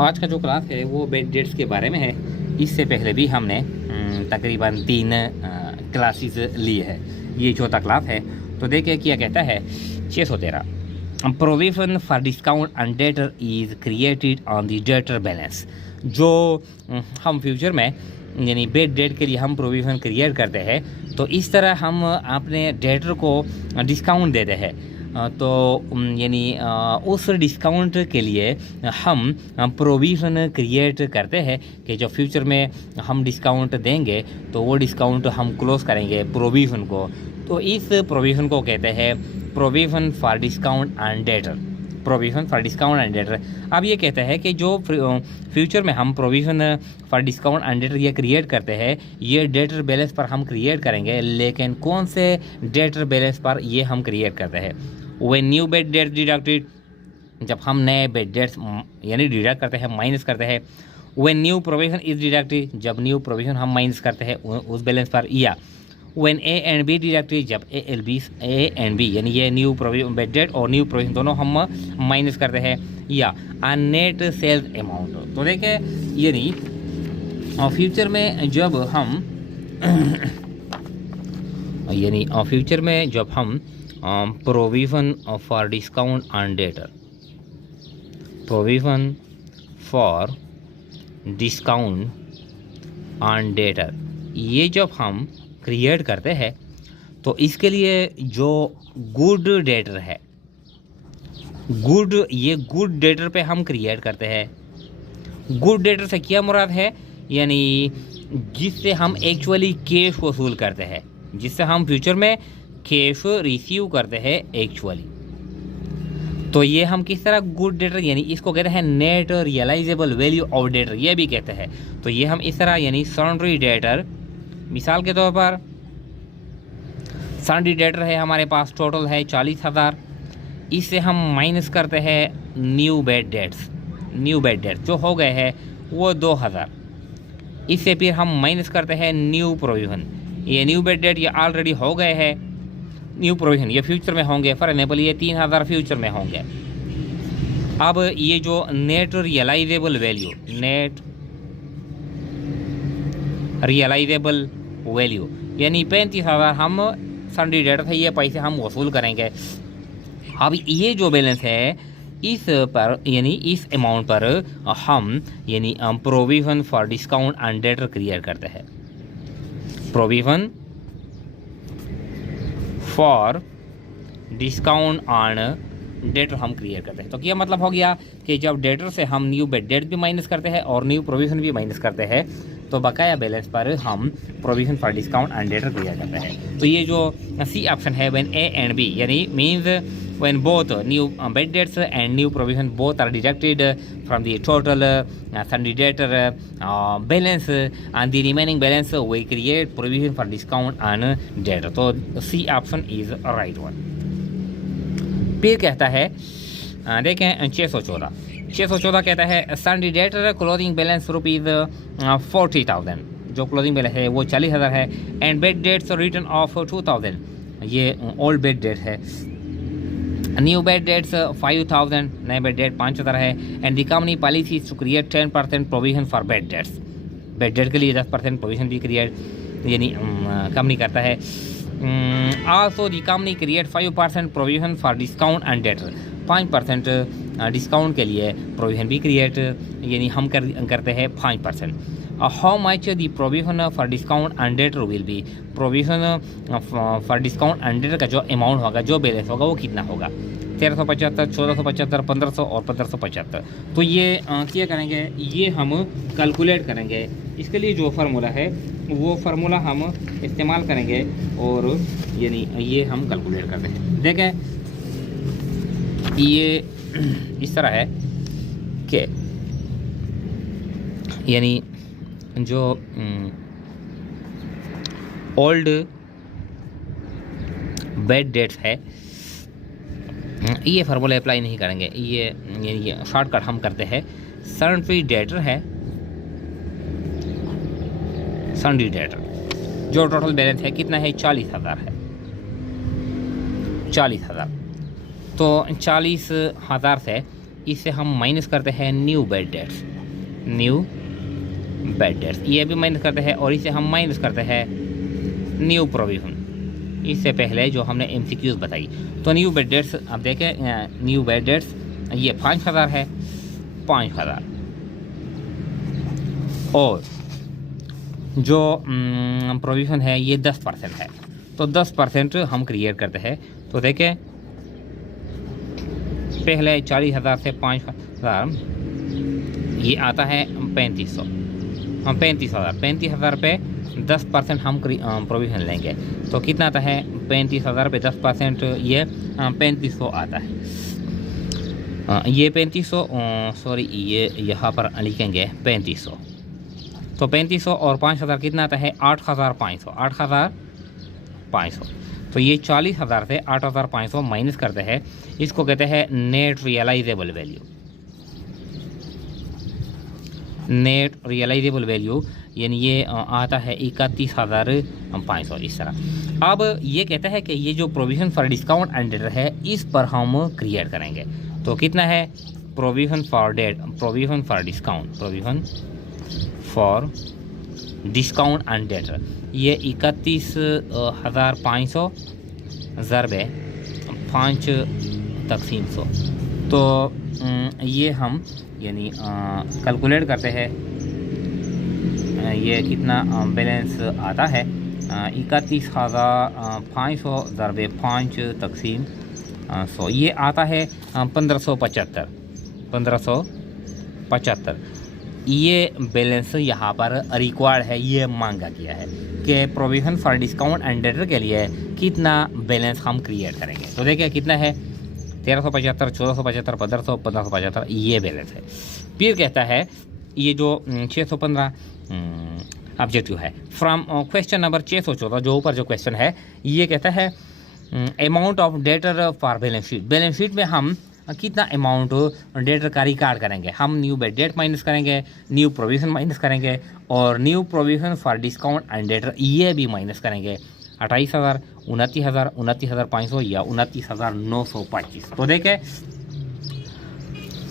आज का जो क्लास है वो बेड डेट्स के बारे में है। इससे पहले भी हमने तकरीबन 3 क्लासेस लिए है। ये चौथा क्लास है। तो देखिए क्या कहता है 613 provision for discount on debtor is created on the debtor balance. जो हम फ्यूचर में यानी बेड डेट के लिए हम प्रोविज़न क्रिएट करते हैं, तो इस तरह हम अपने डेटर को डिस्काउंट देते हैं। तो यानी उस डिस्काउंट के लिए हम प्रोविज़न क्रिएट करते हैं कि जो फ्यूचर में हम डिस्काउंट देंगे तो वो डिस्काउंट हम क्लोज करेंगे प्रोविज़न को। तो इस प्रोविज़न को कहते हैं provision for discount on debtor. Provision for discount and debtor. अब ये कहता है कि जो फ्यूचर में हम provision for discount and debtor ये क्रिएट करते हैं, ये डेटर बैलेंस पर हम क्रिएट करेंगे। लेकिन कौन से डेटर बैलेंस पर ये हम क्रिएट करते हैं? When new bad date deducted, जब हम नए बेड डेट्स यानी डिडक्ट करते हैं, माइनस करते हैं। When new provision is deducted, जब न्यू प्रोविज़न हम माइनस करते हैं उस बैलेंस पर। या when A and be deducted, जब ए एंड बी यानी ये न्यू बेड डेट और न्यू प्रोविज़न दोनों हम माइनस करते हैं। या नेट सेल्स अमाउंट। तो देखिए यानी फ्यूचर में जब हम यानी फ्यूचर में जब हम provision for discount on debtor, provision for discount on debtor, ये जब हम क्रिएट करते हैं तो इसके लिए जो गुड डेटर है, ये गुड डेटर पे हम क्रिएट करते हैं। गुड डेटर से क्या मुराद है? यानी जिससे हम एक्चुअली कैश वसूल करते हैं, जिससे हम फ्यूचर में कैश रिसीव करते हैं एक्चुअली। तो ये हम किस तरह गुड डेटर, यानी इसको कहते हैं net realisable value of debtor, ये भी कहते हैं। तो ये हम इस तरह यानी सन्ड्री डेटर, मिसाल के तौर पर सन्ड्री डेटर है हमारे पास, टोटल है 40,000। इससे हम माइनस करते हैं new bad dates. New bad dates जो हो गए हैं वो 2,000। इससे फिर हम माइनस करते हैं न्यू प्रोविज़न। ये न्यू बेड डेट ये ऑलरेडी हो गए हैं, न्यू प्रोविज़न ये फ्यूचर में होंगे। फॉर एग्जाम्पल ये 3,000 फ्यूचर में होंगे। अब ये जो net realisable value, net realisable value यानी 35,000 हम सन्ड्री डेटर थे, ये पैसे हम वसूल करेंगे। अब ये जो बैलेंस है इस पर यानी इस अमाउंट पर हम यानी provision for discount on debtor create करते हैं। Provision for discount on debtor हम क्रिएट करते हैं। तो क्या मतलब हो गया कि जब डेटर से हम न्यू बेड डेट भी माइनस करते हैं और न्यू प्रोविज़न भी माइनस करते हैं, तो बकाया बैलेंस पर हम provision for discount on debtor create करते हैं। तो ये जो सी ऑप्शन है व्हेन ए एंड बी यानी means when both new bad debts and new provision both are deducted from the total sundry debtor balance and the remaining balance we create provision for discount on debtor. तो C option is right one. फिर कहता है देखें 614 कहता है sundry debtor closing balance rupees 40,000। जो closing balance है वो 40,000 है। And bad debts return of 2,000, ये ओल्ड बेड डेट है। न्यू बेड डेट्स 5,000, नए बेड डेट 5,000 है। And the company policy to create 10% provision for bad debts. Bad debt के लिए 10% प्रोविज़न भी क्रिएट यानी कंपनी करता है। Also the company create 5% provision for discount and debtor. 5% discount के लिए प्रोविज़न भी क्रिएट यानी हम करते हैं 5%। How much the provision for discount and debtor will be. Provision for discount and debtor का जो अमाउंट होगा, जो बैलेंस होगा वो कितना होगा? 1,375, 1,475, 1,500 और 1,575। तो ये क्या करेंगे, ये हम कैलकुलेट करेंगे। इसके लिए जो फार्मूला है वो फार्मूला हम इस्तेमाल करेंगे और यानी ये हम कैलकुलेट करते हैं। देखें ये इस तरह है कि यानी जो ओल्ड बेड डेट्स है ये फार्मूला अप्लाई नहीं करेंगे। ये शॉर्टकट हम करते हैं। सन्ड्री डेटर है, सन्ड्री डेटर जो टोटल बैलेंस है कितना है? 40,000 है। 40,000 तो 40,000 से इससे हम माइनस करते हैं new bad dates, new bad dates, ये भी माइनस करते हैं, और इससे हम माइनस करते हैं न्यू प्रोविजन। इससे पहले जो हमने MCQs बताई, तो न्यू बेड डेट्स अब देखें, न्यू बेड डेट्स ये 5000 है, 5000, और जो प्रोविजन है ये 10% है, तो 10% हम क्रिएट करते हैं। तो देखें पहले 40,000 से 5,000 ये आता है 3500, हम 35,000 पे 10% हम प्रोविजन लेंगे, तो कितना आता है 35,000 पे 10% ये 3500 आता है। ये 3500 सॉरी ये यहाँ पर लिखेंगे 3500, तो 3500 और 5000 कितना आता है 8,500, 8,500। तो ये 40,000 से 8,500 माइनस करते हैं, इसको कहते हैं net realisable value, net realisable value, यानी ये आता है 31,500 इस तरह। अब ये कहता है कि ये जो provision for discount and debtor है इस पर हम क्रिएट करेंगे, तो कितना है provision for discount, provision for discount and debtor, ये 31,500 ज़रबे 5 तक़सीम 100, तो ये हम यानी कैलकुलेट करते हैं, ये कितना बैलेंस आता है 31,500 ज़रबे 5 तक़सीम 100, ये आता है 1575। ये बैलेंस यहाँ पर रिक्वायर्ड है, ये मांगा गया है कि provision for discount and debtor के लिए कितना बैलेंस हम क्रिएट करेंगे। तो देखिए कितना है 1375, 1475, 1500, 1575, ये बैलेंस है। फिर कहता है ये जो 615 ऑब्जेक्टिव है फ्रॉम क्वेश्चन नंबर 614, जो ऊपर जो क्वेश्चन है ये कहता है amount of debtor for balance sheet, balance sheet में हम कितना अमाउंट डेटर का रिकॉर्ड करेंगे। हम न्यू बेड डेट माइनस करेंगे, न्यू प्रोविजन माइनस करेंगे, और new provision for discount and debtor ये भी माइनस करेंगे। 28,000, 29,000, 29,500 या 29,925। तो देखें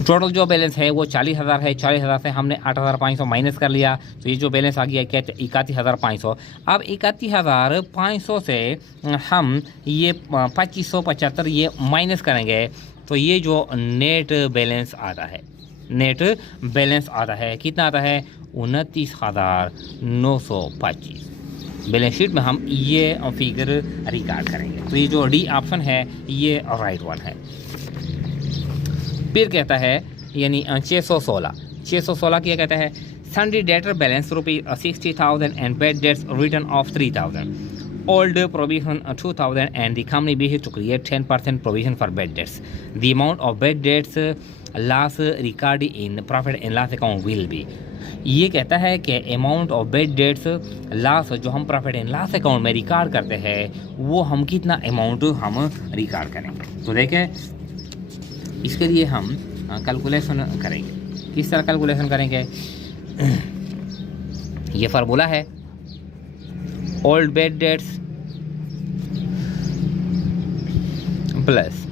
टोटल जो बैलेंस है वो 40,000 है, 40,000 से हमने 8,500 माइनस कर लिया, तो ये जो बैलेंस आ गया क्या 31,500। अब 31,500 से हम ये 2575 ये माइनस करेंगे, तो ये जो नेट बैलेंस आता है, नेट बैलेंस आता है कितना आता है 29,925। बैलेंस शीट में हम ये फिगर रिकॉर्ड करेंगे, तो ये जो डी ऑप्शन है ये राइट वन है। फिर कहता है यानी 616 क्या कहता है sundry debtor balance ₹60,000 and bad debts return of 3,000, old provision 2,000 and the company wishes to create 10% provision for bad debts. The amount of bad debts loss recorded in profit and loss account will be. ये कहता है कि amount of bad debts loss जो हम profit and loss account में record करते हैं वो हम कितना अमाउंट हम रिकॉर्ड करेंगे। तो देखें इसके लिए हम कैलकुलेशन करेंगे। किस तरह कैलकुलेशन करेंगे, ये फार्मूला है old bad debts plus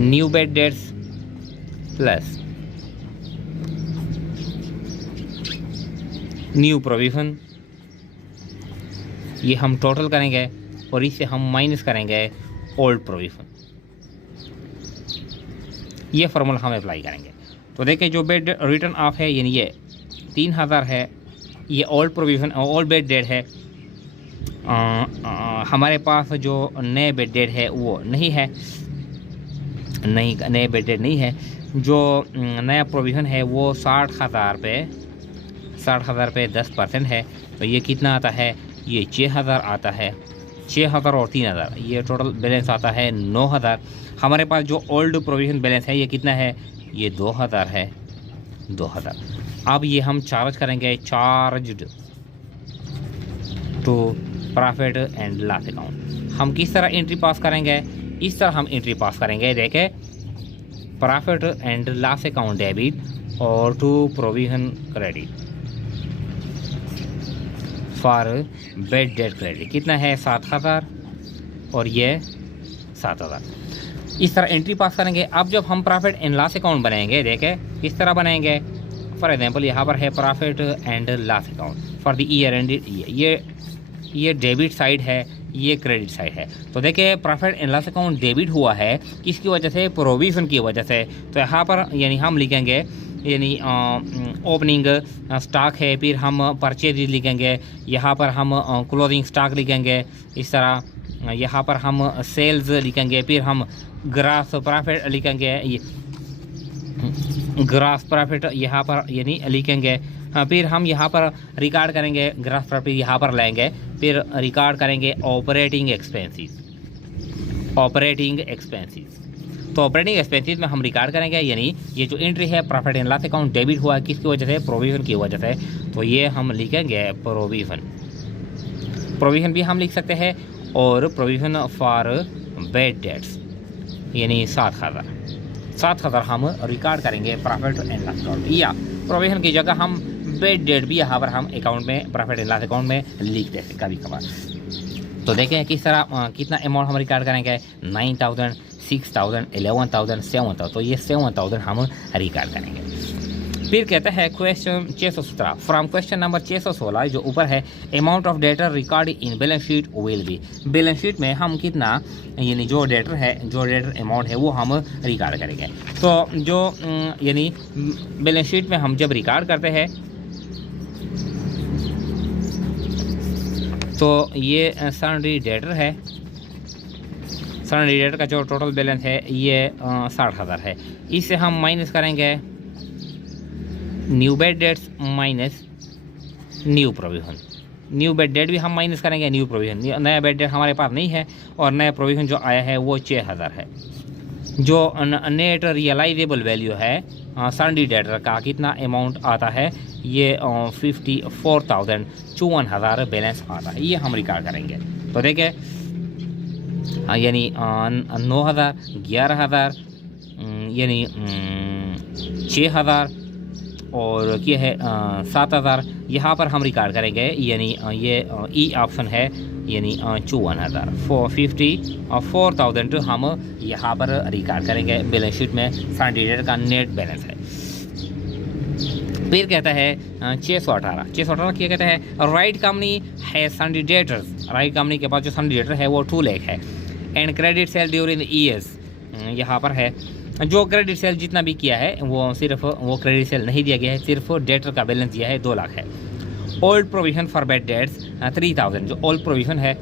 new bad dates plus new provision, ये हम टोटल करेंगे और इससे हम माइनस करेंगे ओल्ड प्रोविजन। ये फार्मूला हम अप्लाई करेंगे। तो देखिए जो बेड रिटर्न ऑफ है यानी ये 3,000 है, ये old provision old bad debt है। हमारे पास जो नए बेड डेट है वो नहीं है, नए बेड डेट नहीं है। जो नया प्रोविजन है वो 60,000 पे 10% है, तो ये कितना आता है ये 6,000 आता है। 6,000 और 3,000 ये टोटल बैलेंस आता है 9,000। हमारे पास जो ओल्ड प्रोविजन बैलेंस है ये कितना है ये 2,000 है, 2,000। अब ये हम चार्ज करेंगे charged to profit and loss account. हम किस तरह एंट्री पास करेंगे, इस तरह हम एंट्री पास करेंगे। देखें profit and loss account debit और to provision credit for bad debt credit कितना है 7,000 और ये 7,000। इस तरह एंट्री पास करेंगे। अब जब हम प्रॉफिट एंड लॉस अकाउंट बनाएंगे, देखें किस तरह बनाएंगे। फॉर एग्जांपल यहाँ पर है profit and loss account for the year ended. ये डेबिट साइड है, ये क्रेडिट साइड है। तो देखिए profit and loss account debit हुआ है, किसकी वजह से, प्रोविजन की वजह से। तो यहाँ पर यानी हम लिखेंगे, यानी ओपनिंग स्टॉक है, फिर हम परचेज लिखेंगे, यहाँ पर हम क्लोजिंग स्टॉक लिखेंगे इस तरह, यहाँ पर हम सेल्स लिखेंगे, फिर हम ग्रास प्रॉफिट लिखेंगे, ग्रास प्रॉफिट यहाँ पर यानी लिखेंगे। फिर हम यहाँ पर रिकॉर्ड करेंगे, ग्रास प्रॉफिट यहाँ पर लेंगे, फिर रिकॉर्ड करेंगे ऑपरेटिंग एक्सपेंसेस। तो ऑपरेटिंग एक्सपेंसेस में हम रिकॉर्ड करेंगे, यानी ये जो एंट्री है profit and loss account debit हुआ है, किसकी वजह से, प्रोविजन की वजह से। तो ये हम लिखेंगे प्रोविजन भी हम लिख सकते हैं, और प्रोविजन फॉर बैड डेट्स यानी 7,000 हम रिकॉर्ड करेंगे प्रॉफिट एंड लॉस अकाउंट, या प्रोविजन की जगह हम बैड डेट भी यहाँ पर हम अकाउंट में, प्रॉफिट एंड लॉस अकाउंट में लिख देते कभी कभार। तो देखें किस तरह कितना अमाउंट हम रिकॉर्ड करेंगे, 9,000, 6,000, 11,000, 7,000। तो ये 7,000 हम रिकॉर्ड करेंगे। फिर कहता है क्वेश्चन 617, फ्रॉम क्वेश्चन नंबर 616 जो ऊपर है, amount of debtor record in balance sheet will be. Balance sheet में हम कितना, यानी जो डेटर अमाउंट है वो हम रिकॉर्ड करेंगे। तो जो यानी बैलेंस शीट में हम जब रिकॉर्ड करते हैं, तो ये सन्ड्री डेटर है, सन्ड्री डेटर का जो टोटल बैलेंस है ये 60,000 है। इससे हम माइनस करेंगे new bad debts minus new provision. New bad debt भी हम माइनस करेंगे न्यू प्रोविजन। नया बैड डेट हमारे पास नहीं है, और नया प्रोविजन जो आया है वो 6,000 है। जो नेट रियलाइजेबल वैल्यू है सन्ड्री डेटर का कितना अमाउंट आता है, ये 54,000 बैलेंस आता है, ये हम रिकॉर्ड करेंगे। तो देखिए यानी 9,000, 11,000, यानी 6,000 और ये है 7,000, यहाँ पर हम रिकॉर्ड करेंगे, यानी ये ई ऑप्शन है, यानी 54,000, 4,000 हम यहाँ पर रिकॉर्ड करेंगे बैलेंस शीट में। सन्ड्री डेटर का नेट बैलेंस है। फिर कहता है 618 क्या कहता है, राइट कंपनी है सन्ड्री डेटर्स। राइट कंपनी के पास जो सन्ड्री डेटर है वो 2 लाख है, and credit sale during the years, यहाँ पर है जो क्रेडिट सेल जितना भी किया है वो सिर्फ वो क्रेडिट सेल नहीं दिया गया है, सिर्फ डेटर का बैलेंस दिया है 2 लाख है। Old provision for bad debts 3,000, जो ओल्ड प्रोविजन है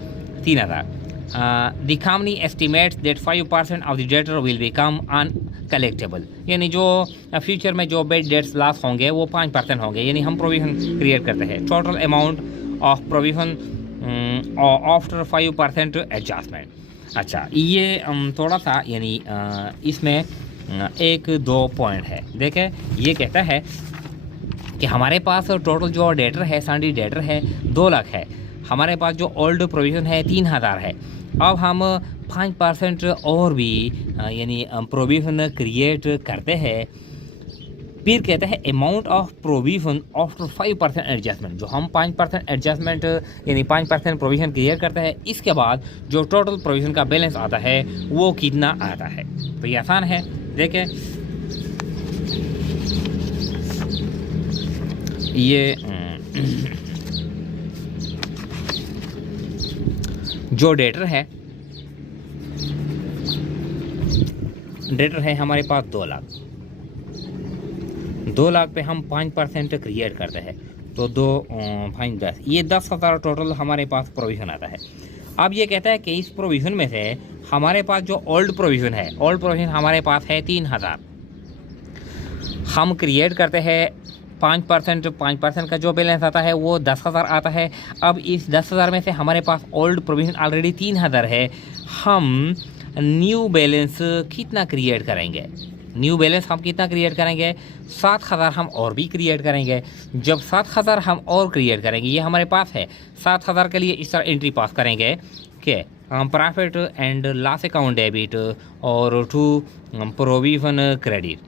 3,000। The company estimates that 5% of the debtor will become uncollectible, यानी जो फ्यूचर में जो बैड डेट्स लॉस होंगे वो 5% होंगे, यानी हम प्रोविजन क्रिएट करते हैं। Total amount of provision after 5% adjustment. अच्छा, ये थोड़ा सा यानी इसमें 1-2 पॉइंट है। देखें ये कहता है कि हमारे पास टोटल जो डेटर है, सन्ड्री डेटर है 2 लाख है, हमारे पास जो ओल्ड प्रोविजन है 3,000 है। अब हम 5% और भी यानी प्रोविजन क्रिएट करते हैं। फिर कहते हैं amount of provision after 5% adjustment, जो हम 5% एडजस्टमेंट यानी 5% प्रोविजन क्लियर करते हैं, इसके बाद जो टोटल प्रोविजन का बैलेंस आता है वो कितना आता है। तो ये आसान है। देखें ये जो डेटर है हमारे पास 2 लाख, 2 लाख पे हम 5% क्रिएट करते हैं, तो 2 5 10, ये 10,000 टोटल हमारे पास प्रोविजन आता है। अब ये कहता है कि इस प्रोविजन में से हमारे पास जो ओल्ड प्रोविजन है, ओल्ड प्रोविजन हमारे पास है 3,000, हम क्रिएट करते हैं 5% का जो बैलेंस आता है वो 10,000 आता है। अब इस 10,000 में से हमारे पास ओल्ड प्रोविजन ऑलरेडी 3,000 है, हम न्यू बैलेंस कितना क्रिएट करेंगे, न्यू बैलेंस हम कितना क्रिएट करेंगे, 7,000 हम और भी क्रिएट करेंगे। जब 7,000 हम और क्रिएट करेंगे, ये हमारे पास है 7,000 के लिए इस तरह एंट्री पास करेंगे कि profit and loss account debit और टू प्रोविजन क्रेडिट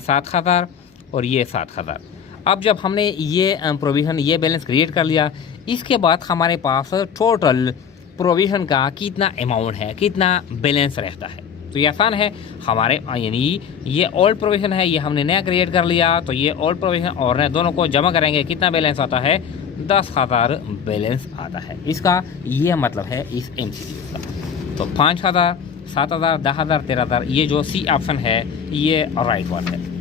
7,000 और ये 7,000। अब जब हमने ये प्रोविजन ये बैलेंस क्रिएट कर लिया, इसके बाद हमारे पास टोटल प्रोविज़न का कितना अमाउंट है, कितना बैलेंस रहता है। तो ये आसान है हमारे, यानी ये ओल्ड प्रोविज़न है, ये हमने नया क्रिएट कर लिया, तो ये ओल्ड प्रोविज़न और नया दोनों को जमा करेंगे, कितना बैलेंस आता है, 10,000 बैलेंस आता है। इसका ये मतलब है इस MCQ का। तो 5,000, 7,000, 10,000, 13,000, ये जो सी ऑप्शन है ये राइट वन है।